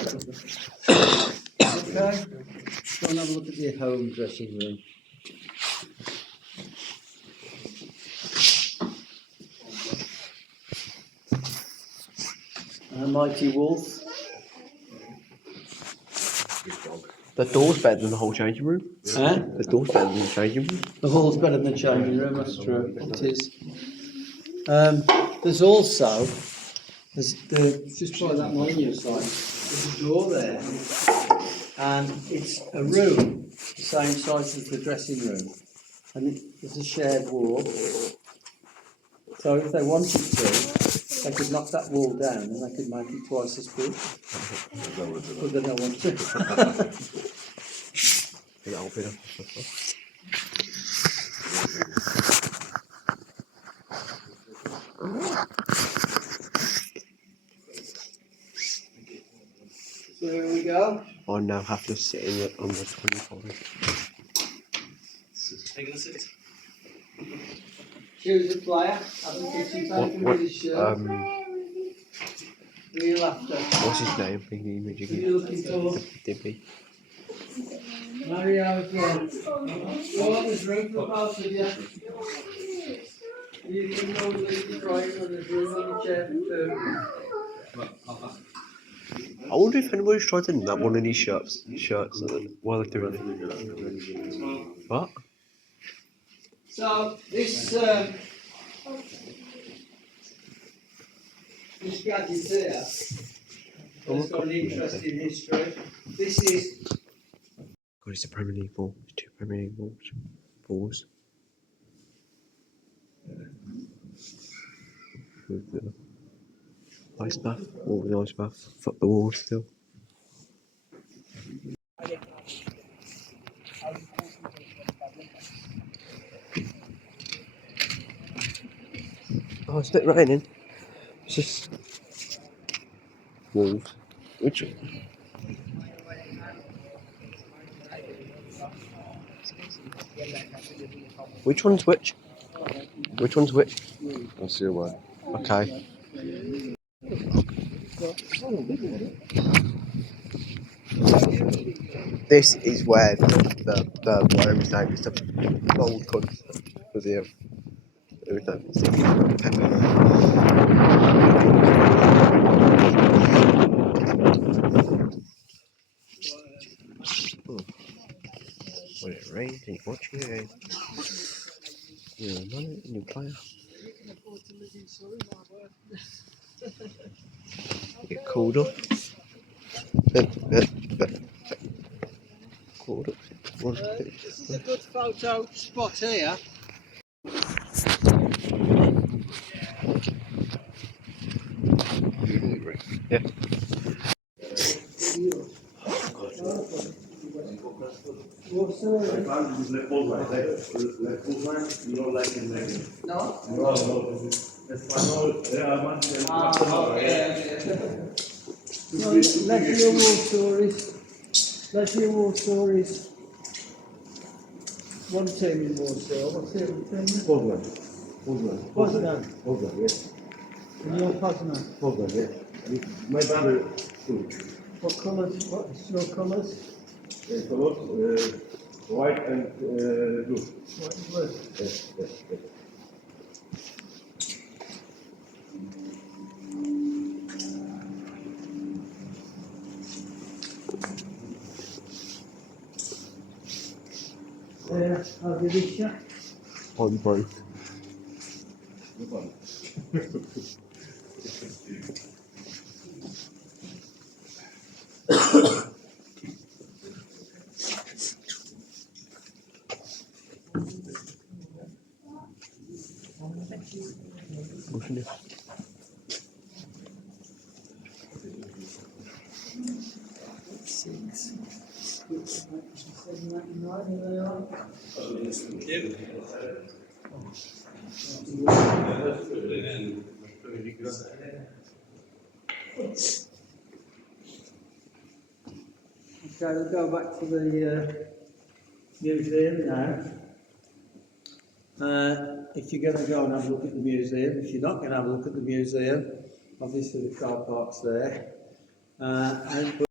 Go and have a look at your home dressing room. Mighty Wolf. The door's better than the whole changing room. Huh? The door's better than the changing room. The hall's better than the changing room, that's true. It is. There's also, just by that Molineux sign, there's a door there. and it's a room the same size as the dressing room, and there's a shared wall. So if they wanted to, they could knock that wall down and they could make it twice as big. But they don't want to. That'll be So here we go. I now have to sit in it on the 25. Taking a sit. Choose a player. Have a kitchen paper with his shirt. Who are you after? What's his name? Bring the image Who are again. you looking for? Dippy. Mario as well. Go on, there's room for both of you. You can go and leave the drawing room, there's room on the chair for two. I wonder if anybody's tried to nab one of these shirts while they're doing it. What? So this this gadget here has got an interesting history. This is God, it's a Premier League ball. It's 2 Premier League balls. With the ice bath. All with the ice bath. Fuck the wall still. Oh, it's not raining. It's just wolves. Which one's which? Which one's which? I'll see you why. Okay. This is where the whatever his name is, the old cunt was here. When it rains and you're watching it, you're a man and you player. You get called up. Called up. this is a good photo spot here. Yeah. No? Let's hear war stories. Let's hear war stories. One team in Warsaw. What's the other team? Poznan. yes. And you're Poznan. Poznań, yes. My brother, too. What colours? What's your colours? Colors, white and blue. White and blue. Yes, yes, yes. How's your Risha? I'm broke. Okay, we'll go back to the museum now. If you're going to go and have a look at the museum, if you're not going to have a look at the museum, obviously the car park's there. And